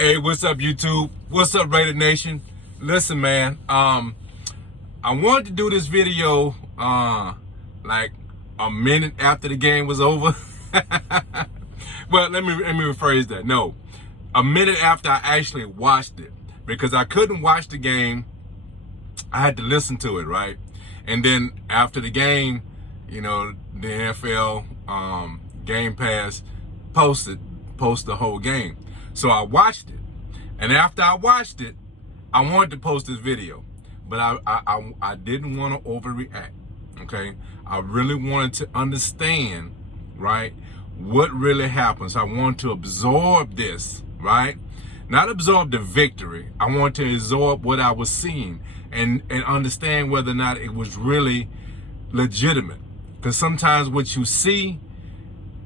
Hey, what's up, YouTube? What's up, Raider Nation? Listen, man, I wanted to do this video like a minute after the game was over. Well, let me rephrase that. No, a minute after I actually watched it, because I couldn't watch the game. I had to listen to it, right? And then after the game, you know, the NFL Game Pass post the whole game. So I watched it, and after I watched it, I wanted to post this video, but I didn't want to overreact. Okay, I really wanted to understand, right, what really happened. So I wanted to absorb this, right? Not absorb the victory. I wanted to absorb what I was seeing and understand whether or not it was really legitimate. Because sometimes what you see,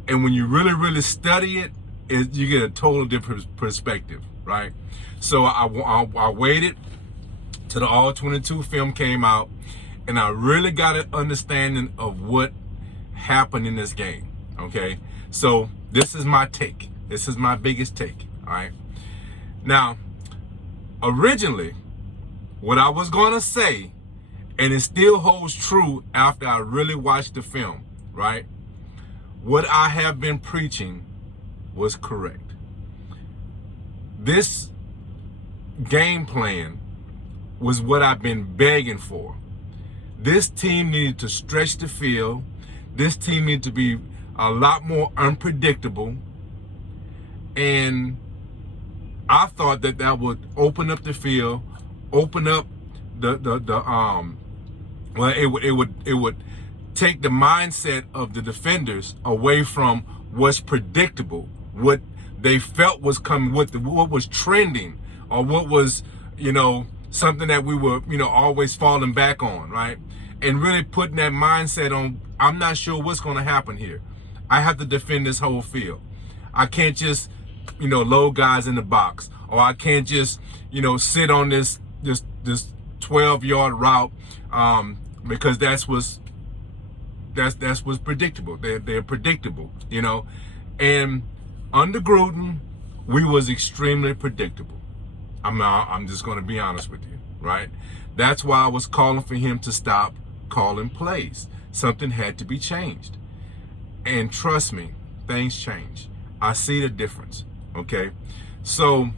and when you really study it, you get a total different perspective, right? So I waited till the All-22 film came out, and I really got an understanding of what happened in this game, okay? So this is my take. This is my biggest take, all right? Now, originally, what I was gonna say, and it still holds true after I really watched the film, right? What I have been preaching was correct. This game plan was what I've been begging for. This team needed to stretch the field. This team needed to be a lot more unpredictable. And I thought that would open up the field, open up it would take the mindset of the defenders away from what's predictable, what they felt was coming, what was trending, or what was, you know, something that we were, you know, always falling back on, right? And really putting that mindset on, I'm not sure what's going to happen here. I have to defend this whole field. I can't just, you know, load guys in the box, or I can't just, you know, sit on this 12-yard route because that's what's predictable. They're predictable, you know. And under Gruden, we was extremely predictable. I'm just going to be honest with you, right? That's why I was calling for him to stop calling plays. Something had to be changed. And trust me, things change. I see the difference, okay? So,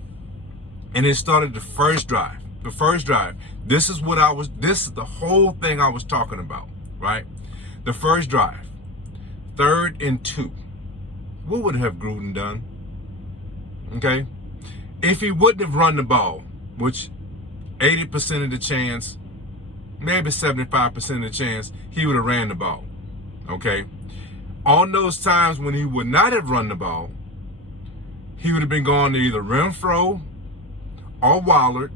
and it started the first drive. The first drive. This is the whole thing I was talking about, right? The first drive, 3rd and 2. What would have Gruden done? Okay? If he wouldn't have run the ball, which 80% of the chance, maybe 75% of the chance, he would have ran the ball. Okay? On those times when he would not have run the ball, he would have been going to either Renfro or Wallard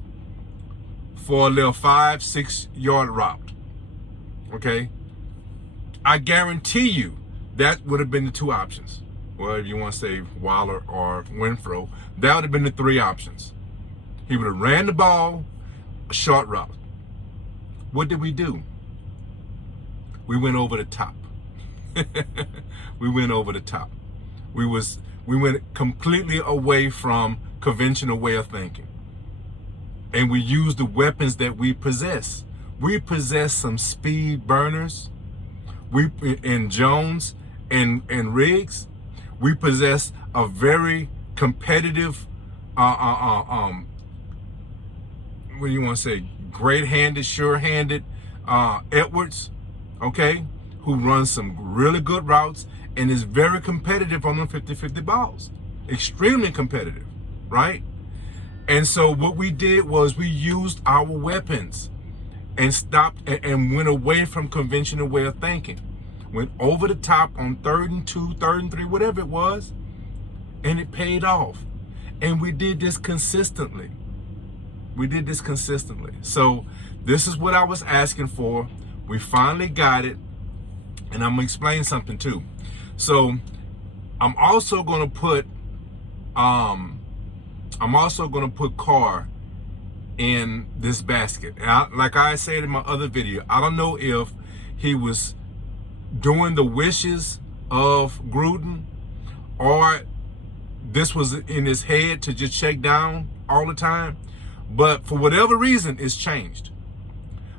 for a little 5-6 yard route. Okay? I guarantee you that would have been the two options. Well, if you want to say Waller or Renfro, that would have been the three options. He would have ran the ball, a short route. What did we do? We went over the top. We went over the top. We went completely away from conventional way of thinking. And we used the weapons that we possess. We possess some speed burners. In Jones and Riggs, we possess a very competitive, what do you want to say, great-handed, sure-handed Edwards, okay, who runs some really good routes and is very competitive on the 50-50 balls. Extremely competitive, right? And so what we did was we used our weapons and stopped and went away from conventional way of thinking. Went over the top on 3rd and 2, 3rd and 3, whatever it was, and it paid off. And we did this consistently. We did this consistently. So this is what I was asking for. We finally got it, and I'm gonna explain something too. So I'm also gonna put Carr in this basket. And like I said in my other video, I don't know if he was doing the wishes of Gruden or this was in his head to just check down all the time. But for whatever reason, it's changed,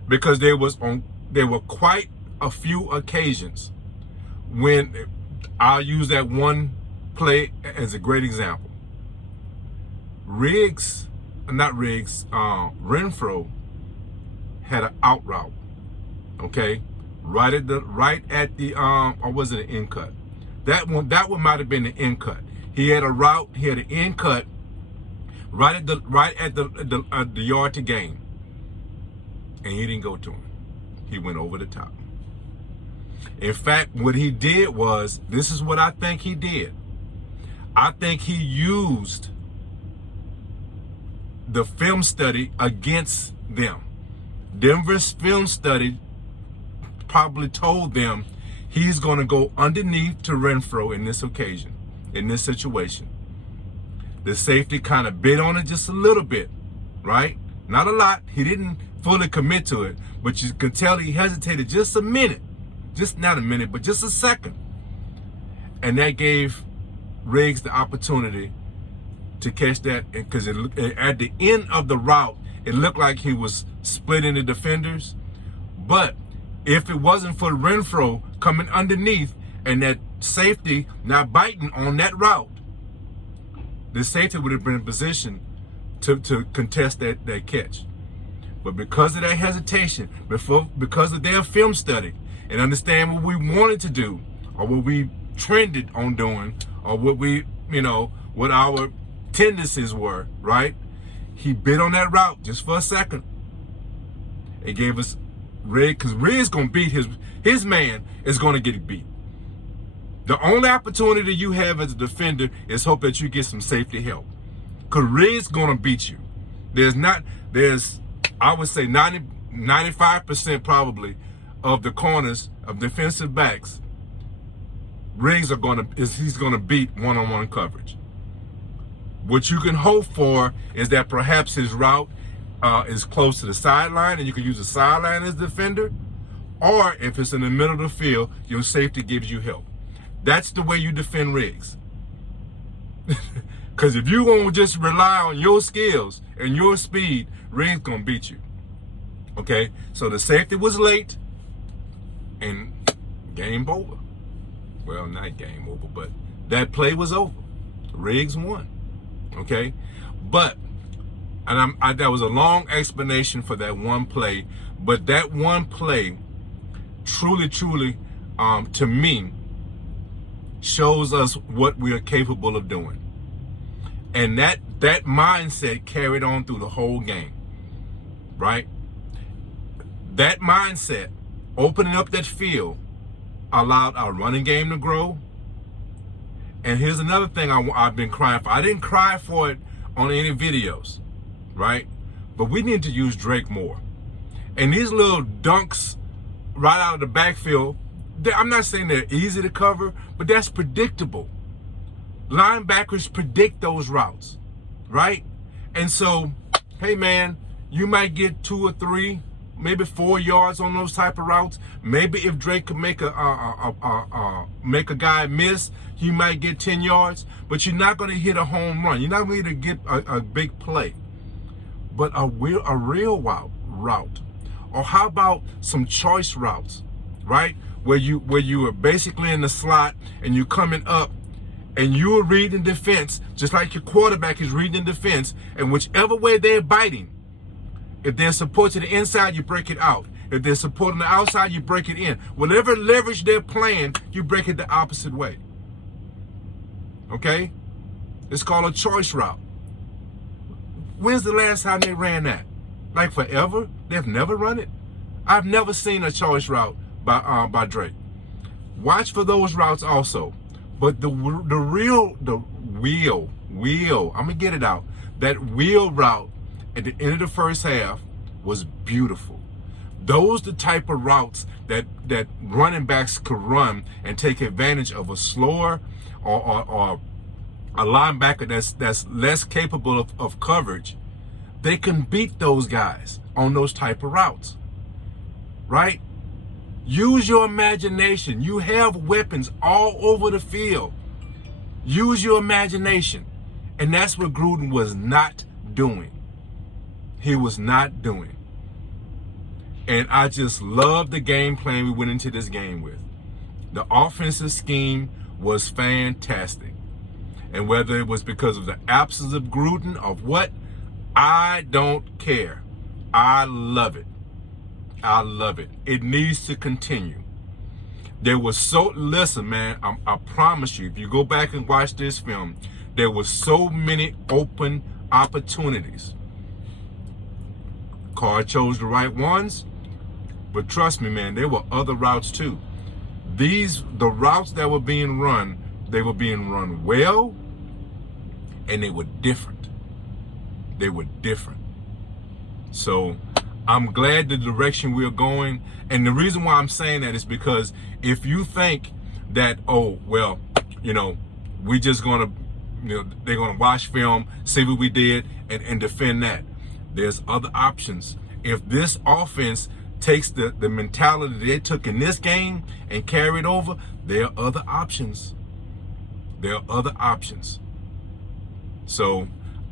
because there were quite a few occasions when, I'll use that one play as a great example. Renfro had an out route, okay, right at the or was it an in cut? That one might have been the in cut. He had a route, he had an in cut right at the yard to gain, and he didn't go to him. He went over the top. In fact, what he did was, this is what I think he did. I think he used the film study against them. Denver's film study probably told them he's going to go underneath to Renfro in this occasion, in this situation. The safety kind of bit on it just a little bit, right? Not a lot. He didn't fully commit to it, but you could tell he hesitated just a minute. Just not a minute, but just a second. And that gave Riggs the opportunity to catch that, because at the end of the route, it looked like he was splitting the defenders. But if it wasn't for Renfro coming underneath and that safety not biting on that route, the safety would have been in position to contest that catch. But because of that hesitation, because of their film study and understand what we wanted to do, or what we trended on doing, or what what our tendencies were, right? He bit on that route just for a second. It gave us Rig, because Rig's gonna beat his man is gonna get beat. The only opportunity you have as a defender is hope that you get some safety help, because Rig's gonna beat you. I would say 95% probably of the corners of defensive backs, Riggs he's gonna beat one-on-one coverage. What you can hope for is that perhaps his route is close to the sideline, and you can use the sideline as defender, or if it's in the middle of the field, your safety gives you help. That's the way you defend Riggs. Because if you gonna just rely on your skills and your speed, Riggs gonna beat you. Okay, so the safety was late, and game over. Well, not game over, but that play was over. Riggs won. Okay, but that was a long explanation for that one play, but that one play truly, to me, shows us what we are capable of doing, and that mindset carried on through the whole game, right? That mindset, opening up that field, allowed our running game to grow. And here's another thing I've been crying for. I didn't cry for it on any videos, right? But we need to use Drake more. And these little dunks right out of the backfield, I'm not saying they're easy to cover, but that's predictable. Linebackers predict those routes, right? And so, hey man, you might get 2 or 3, maybe 4 yards on those type of routes. Maybe if Drake could make a guy miss, he might get 10 yards, but you're not going to hit a home run. You're not going to get a big play, but a real route. Or how about some choice routes, right? Where you are basically in the slot and you're coming up and you're reading defense, just like your quarterback is reading defense, and whichever way they're biting, if there's support to the inside, you break it out. If there's support on the outside, you break it in. Whatever leverage they're playing, you break it the opposite way. Okay? It's called a choice route. When's the last time they ran that? Like forever? They've never run it? I've never seen a choice route by Drake. Watch for those routes also. But the wheel, I'm gonna get it out. That wheel route at the end of the first half was beautiful. Those the type of routes that running backs could run and take advantage of a slower or a linebacker that's less capable of coverage. They can beat those guys on those type of routes, right? Use your imagination. You have weapons all over the field. Use your imagination. And that's what Gruden was not doing. He was not doing. And I just love the game plan we went into this game with. The offensive scheme was fantastic. And whether it was because of the absence of Gruden or what, I don't care. I love it. I love it. It needs to continue. There was listen, man, I promise you, if you go back and watch this film, there was so many open opportunities. Carr chose the right ones, but trust me, man, there were other routes too. The routes that were being run, they were being run well, and they were different. They were different. So I'm glad the direction we're going. And the reason why I'm saying that is because if you think that, oh, well, we're just going to, they're going to watch film, see what we did, and defend that. There's other options. If this offense takes the mentality they took in this game and carry it over, there are other options. There are other options. So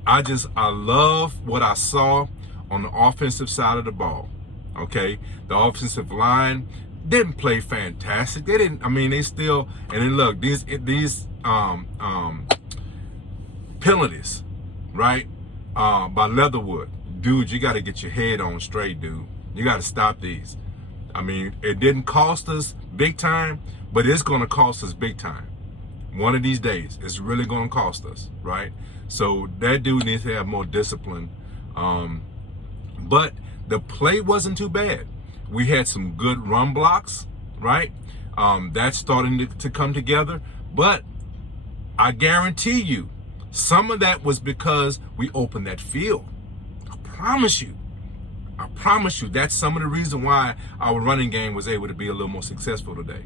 I love what I saw on the offensive side of the ball. Okay, the offensive line didn't play fantastic. They didn't. I mean, they still. And then look, these penalties, right? By Leatherwood, dude, you got to get your head on straight, dude. You got to stop these. I mean, it didn't cost us big time, but it's going to cost us big time. One of these days, it's really going to cost us, right? So that dude needs to have more discipline. But the play wasn't too bad. We had some good run blocks, right? That's starting to come together. But I guarantee you, some of that was because we opened that field. I promise you, that's some of the reason why our running game was able to be a little more successful today.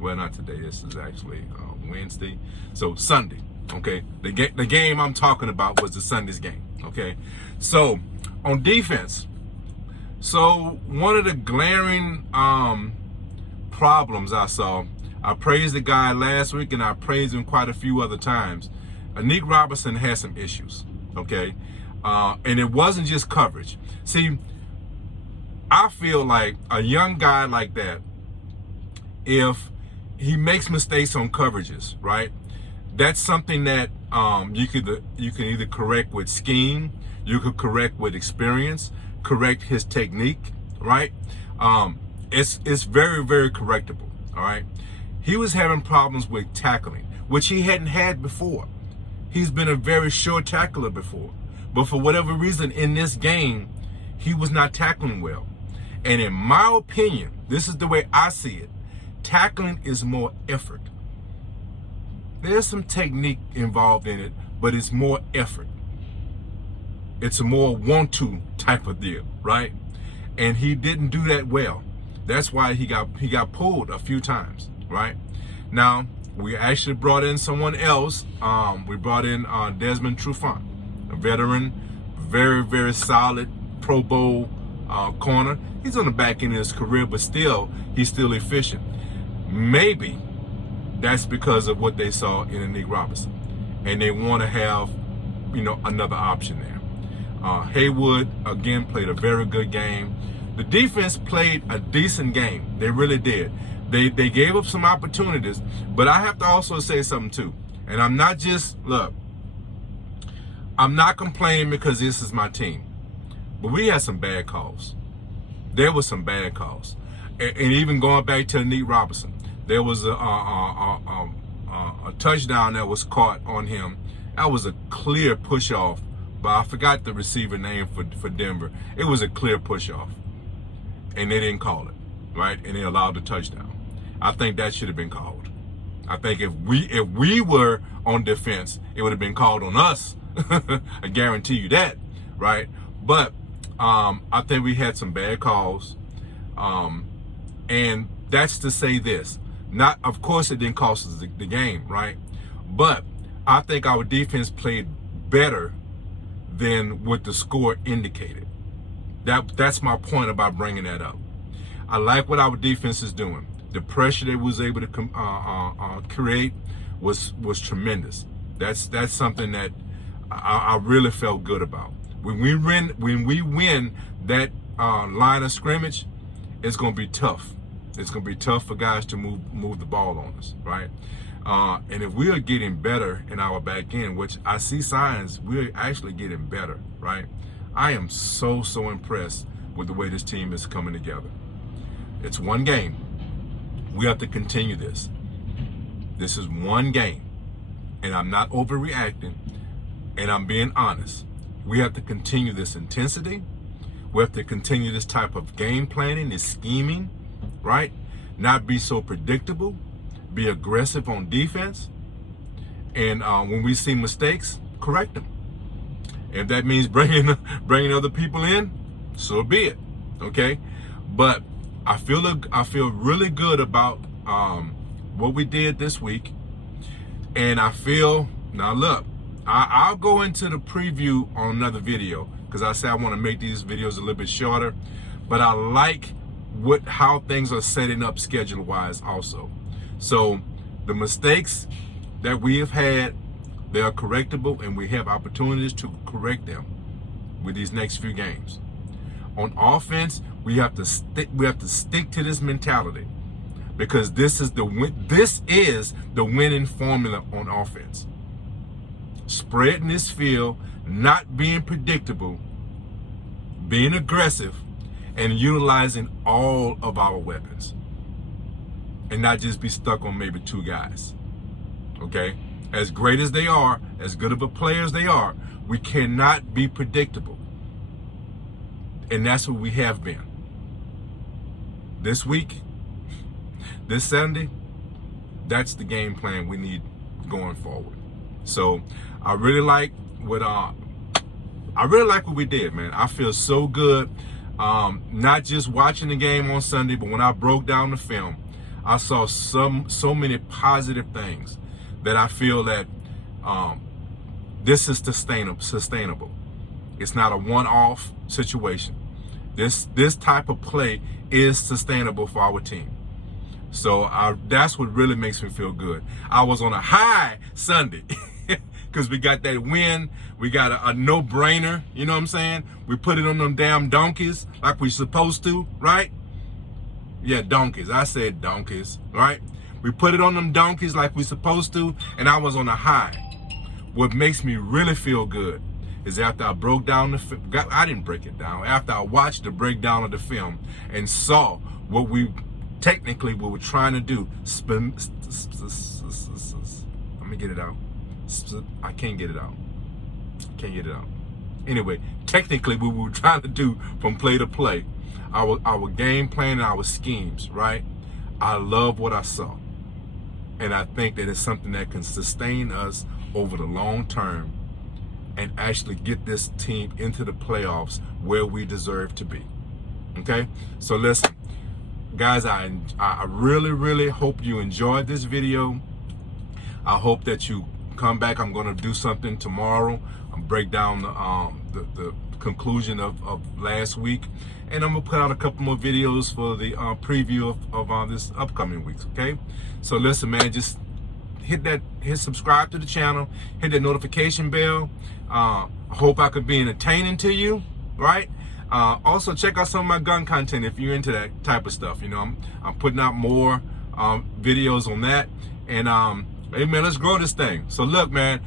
Well, not today. This is actually Wednesday. So Sunday, okay? The game I'm talking about was the Sunday's game, okay? So on defense, so one of the glaring problems I saw, I praised the guy last week and I praised him quite a few other times. Nick Robinson had some issues, okay? And it wasn't just coverage. See, I feel like a young guy like that, if he makes mistakes on coverages, right? That's something that you can either correct with scheme, you could correct with experience, correct his technique, right? It's very, very correctable, all right? He was having problems with tackling, which he hadn't had before. He's been a very sure tackler before. But for whatever reason in this game, he was not tackling well. And in my opinion, this is the way I see it, tackling is more effort. There's some technique involved in it, but it's more effort. It's a more want-to type of deal, right? And he didn't do that well. That's why he got pulled a few times, right? Now, we actually brought in someone else. We brought in Desmond Trufant, a veteran, very, very solid Pro Bowl corner. He's on the back end of his career, but still, he's still efficient. Maybe that's because of what they saw in Nick Robinson. And they want to have, another option there. Haywood, again, played a very good game. The defense played a decent game. They really did. They gave up some opportunities, but I have to also say something too. And I'm not complaining because this is my team. But we had some bad calls. There was some bad calls. And even going back to Nick Robinson, there was a touchdown that was caught on him. That was a clear push-off, but I forgot the receiver name for Denver. It was a clear push-off, and they didn't call it, right? And they allowed the touchdown. I think that should have been called. I think if we were on defense, it would have been called on us. I guarantee you that, right? But I think we had some bad calls, and that's to say this. Not, of course, it didn't cost us the game, right? But I think our defense played better than what the score indicated. That's my point about bringing that up. I like what our defense is doing. The pressure they was able to create was tremendous. That's something that I really felt good about. When we win that line of scrimmage, it's going to be tough. It's going to be tough for guys to move the ball on us, right? And if we are getting better in our back end, which I see signs, we're actually getting better, right? I am so impressed with the way this team is coming together. It's one game. We have to continue this. This is one game, and I'm not overreacting, and I'm being honest. We have to continue this intensity. We have to continue this type of game planning, this scheming, right? Not be so predictable. Be aggressive on defense. And when we see mistakes, correct them. If that means bringing other people in, so be it. Okay? But I feel really good about what we did this week. And I feel, now look, I'll go into the preview on another video, because I say I want to make these videos a little bit shorter, but I like how things are setting up schedule wise also. So the mistakes that we have had, they are correctable, and we have opportunities to correct them with these next few games. On offense, we have to stick to this mentality, because this is the winning formula on offense. Spreading this field, not being predictable, being aggressive, and utilizing all of our weapons, and not just be stuck on maybe two guys. Okay? As great as they are, as good of a player as they are, we cannot be predictable. And that's what we have been. This week, this Sunday, that's the game plan we need going forward. So I really like what we did, man. I feel so good. Not just watching the game on Sunday, but when I broke down the film, I saw so many positive things that I feel that this is sustainable. It's not a one-off situation. This type of play is sustainable for our team. So that's what really makes me feel good. I was on a high Sunday because we got that win. We got a no-brainer, you know what I'm saying? We put it on them damn donkeys like we're supposed to, right? Yeah, donkeys. I said donkeys, right? We put it on them donkeys like we're supposed to, and I was on a high. What makes me really feel good is after I broke down the film. I didn't break it down. After I watched the breakdown of the film and saw what we were trying to do. Let me get it out. I can't get it out. Anyway, technically what we were trying to do from play to play, our game plan and our schemes, right? I love what I saw. And I think that it's something that can sustain us over the long term and actually get this team into the playoffs where we deserve to be. Okay? So listen, guys, I really hope you enjoyed this video. I hope that you come back. I'm going to do something tomorrow. I'll break down the conclusion of last week, and I'm gonna put out a couple more videos for the preview of this upcoming weeks. Okay, so listen, man, just hit subscribe to the channel, hit that notification bell. I hope I could be entertaining to you, right? Also check out some of my gun content if you're into that type of stuff. You know, I'm putting out more videos on that, and hey man, let's grow this thing. So look, man,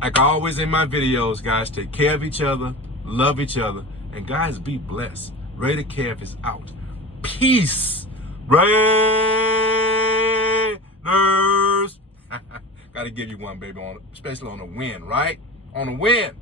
like I always in my videos, guys, take care of each other, love each other, and guys, be blessed. RaiderKev is out. Peace. Raiders. Gotta give you one, baby, especially on a win, right? On a win.